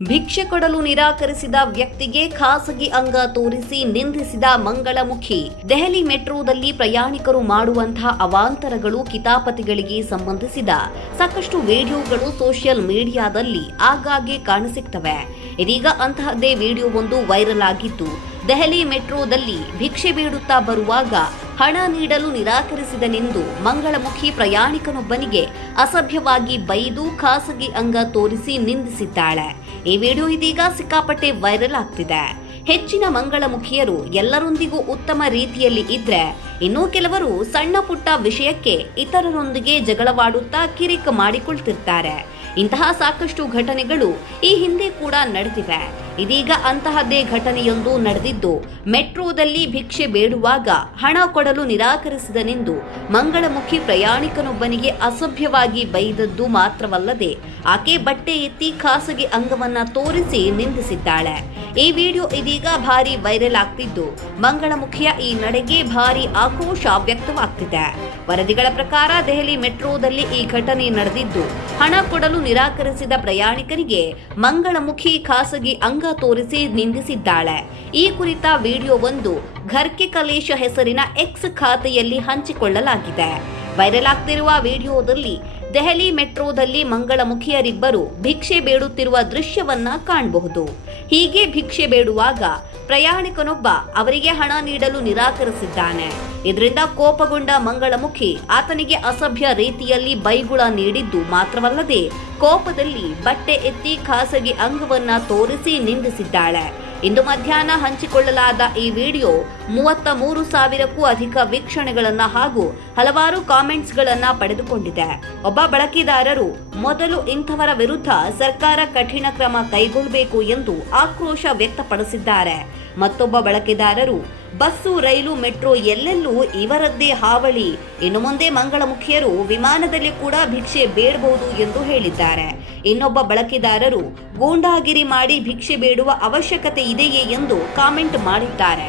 ಭಿಕ್ಷೆ ಕೊಡಲು ನಿರಾಕರಿಸಿದ ವ್ಯಕ್ತಿಗೆ ಖಾಸಗಿ ಅಂಗ ತೋರಿಸಿ ನಿಂದಿಸಿದ ಮಂಗಳಮುಖಿ. ದೆಹಲಿ ಮೆಟ್ರೋದಲ್ಲಿ ಪ್ರಯಾಣಿಕರು ಮಾಡುವಂತಹ ಅವಾಂತರಗಳು, ಕಿತಾಪತಿಗಳಿಗೆ ಸಂಬಂಧಿಸಿದ ಸಾಕಷ್ಟು ವಿಡಿಯೋಗಳು ಸೋಷಿಯಲ್ ಮೀಡಿಯಾದಲ್ಲಿ ಆಗಾಗ್ಗೆ ಕಾಣಸಿಗ್ತವೆ. ಇದೀಗ ಅಂತಹದ್ದೇ ವಿಡಿಯೋವೊಂದು ವೈರಲ್ ಆಗಿದ್ದು, ದೆಹಲಿ ಮೆಟ್ರೋದಲ್ಲಿ ಭಿಕ್ಷೆ ಬೇಡುತ್ತಾ ಬರುವಾಗ ಹಣ ನೀಡಲು ನಿರಾಕರಿಸಿದನೆಂದು ಮಂಗಳಮುಖಿ ಪ್ರಯಾಣಿಕನೊಬ್ಬನಿಗೆ ಅಸಭ್ಯವಾಗಿ ಬೈದು ಖಾಸಗಿ ಅಂಗ ತೋರಿಸಿ ನಿಂದಿಸಿದ್ದಾಳೆ. ಈ ವಿಡಿಯೋ ಇದೀಗ ಸಿಕ್ಕಾಪಟ್ಟೆ ವೈರಲ್ ಆಗ್ತಿದೆ. ಹೆಚ್ಚಿನ ಮಂಗಳಮುಖಿಯರು ಎಲ್ಲರೊಂದಿಗೂ ಉತ್ತಮ ರೀತಿಯಲ್ಲಿ ಇದ್ರೆ, ಇನ್ನು ಕೆಲವರು ಸಣ್ಣ ಪುಟ್ಟ ವಿಷಯಕ್ಕೆ ಇತರರೊಂದಿಗೆ ಜಗಳವಾಡುತ್ತಾ ಕಿರಿಕ್ ಮಾಡಿಕೊಳ್ತಿರ್ತಾರೆ. ಇಂತಹ ಸಾಕಷ್ಟು ಘಟನೆಗಳು ಈ ಹಿಂದೆ ಕೂಡ ನಡೆದಿವೆ. ಇದೀಗ ಅಂತಹದ್ದೇ ಘಟನೆಯೊಂದು ನಡೆದಿದ್ದು, ಮೆಟ್ರೋದಲ್ಲಿ ಭಿಕ್ಷೆ ಬೇಡುವಾಗ ಹಣ ಕೊಡಲು ನಿರಾಕರಿಸಿದನೆಂದು ಮಂಗಳಮುಖಿ ಪ್ರಯಾಣಿಕನೊಬ್ಬನಿಗೆ ಅಸಭ್ಯವಾಗಿ ಬೈದದ್ದು ಮಾತ್ರವಲ್ಲದೆ, ಆಕೆ ಬಟ್ಟೆ ಎತ್ತಿ ಖಾಸಗಿ ಅಂಗವನ್ನ ತೋರಿಸಿ ನಿಂದಿಸಿದ್ದಾಳೆ. ಈ ವಿಡಿಯೋ ಇದೀಗ ಭಾರಿ ವೈರಲ್ ಆಗ್ತಿದ್ದು, ಮಂಗಳಮುಖಿಯ ಈ ನಡೆಗೆ ಭಾರಿ ಆಕ್ರೋಶ ವ್ಯಕ್ತವಾಗ್ತಿದೆ. ವರದಿಗಳ ಪ್ರಕಾರ ದೆಹಲಿ ಮೆಟ್ರೋದಲ್ಲಿ ಈ ಘಟನೆ ನಡೆದಿದ್ದು, ಹಣ ಕೊಡಲು ನಿರಾಕರಿಸಿದ ಪ್ರಯಾಣಿಕರಿಗೆ ಮಂಗಳಮುಖಿ ಖಾಸಗಿ ಅಂಗ ತೋರಿಸಿ ನಿಂದಿಸಿದ್ದಾಳೆ. ಈ ಕುರಿತ ವಿಡಿಯೋವೊಂದು ಘರ್ ಕೆ ಕಲೇಶ ಹೆಸರಿನ ಎಕ್ಸ್ ಖಾತೆಯಲ್ಲಿ ಹಂಚಿಕೊಳ್ಳಲಾಗಿದೆ. ವೈರಲ್ ಆಗ್ತಿರುವ ವಿಡಿಯೋದಲ್ಲಿ ದೆಹಲಿ ಮೆಟ್ರೋದಲ್ಲಿ ಮಂಗಳಮುಖಿಯರಿಬ್ಬರು ಭಿಕ್ಷೆ ಬೇಡುತ್ತಿರುವ ದೃಶ್ಯವನ್ನ ಕಾಣಬಹುದು. ಹೀಗೆ ಭಿಕ್ಷೆ ಬೇಡುವಾಗ ಪ್ರಯಾಣಿಕನೊಬ್ಬ ಅವರಿಗೆ ಹಣ ನೀಡಲು ನಿರಾಕರಿಸಿದ್ದಾನೆ. ಇದರಿಂದ ಕೋಪಗೊಂಡ ಮಂಗಳಮುಖಿ ಆತನಿಗೆ ಅಸಭ್ಯ ರೀತಿಯಲ್ಲಿ ಬೈಗುಳ ನೀಡಿದ್ದು ಮಾತ್ರವಲ್ಲದೆ, ಕೋಪದಲ್ಲಿ ಬಟ್ಟೆ ಎತ್ತಿ ಖಾಸಗಿ ಅಂಗವನ್ನ ತೋರಿಸಿ ನಿಂದಿಸಿದ್ದಾಳೆ. ಇಂದು ಮಧ್ಯಾಹ್ನ ಹಂಚಿಕೊಳ್ಳಲಾದ ಈ ವಿಡಿಯೋ 33,000ಕ್ಕೂ ಅಧಿಕ ವೀಕ್ಷಣೆಗಳನ್ನ ಹಾಗೂ ಹಲವಾರು ಕಾಮೆಂಟ್ಸ್ಗಳನ್ನ ಪಡೆದುಕೊಂಡಿದೆ. ಒಬ್ಬ ಬಳಕೆದಾರರು ಮೊದಲು ಇಂಥವರ ವಿರುದ್ಧ ಸರ್ಕಾರ ಕಠಿಣ ಕ್ರಮ ಕೈಗೊಳ್ಳಬೇಕು ಎಂದು ಆಕ್ರೋಶ ವ್ಯಕ್ತಪಡಿಸಿದ್ದಾರೆ. ಮತ್ತೊಬ್ಬ ಬಳಕೆದಾರರು, ಬಸ್ಸು, ರೈಲು, ಮೆಟ್ರೋ ಎಲ್ಲೆಲ್ಲೂ ಇವರದ್ದೇ ಹಾವಳಿ. ಇನ್ನು ಮುಂದೆ ಮಂಗಳಮುಖಿಯರು ವಿಮಾನದಲ್ಲಿ ಕೂಡ ಭಿಕ್ಷೆ ಬೇಡಬಹುದು ಎಂದು ಹೇಳಿದ್ದಾರೆ. ಇನ್ನೊಬ್ಬ ಬಳಕೆದಾರರು, ಗೂಂಡಾಗಿರಿ ಮಾಡಿ ಭಿಕ್ಷೆ ಬೇಡುವ ಅವಶ್ಯಕತೆ ಇದೆಯೇ ಎಂದು ಕಾಮೆಂಟ್ ಮಾಡಿದ್ದಾರೆ.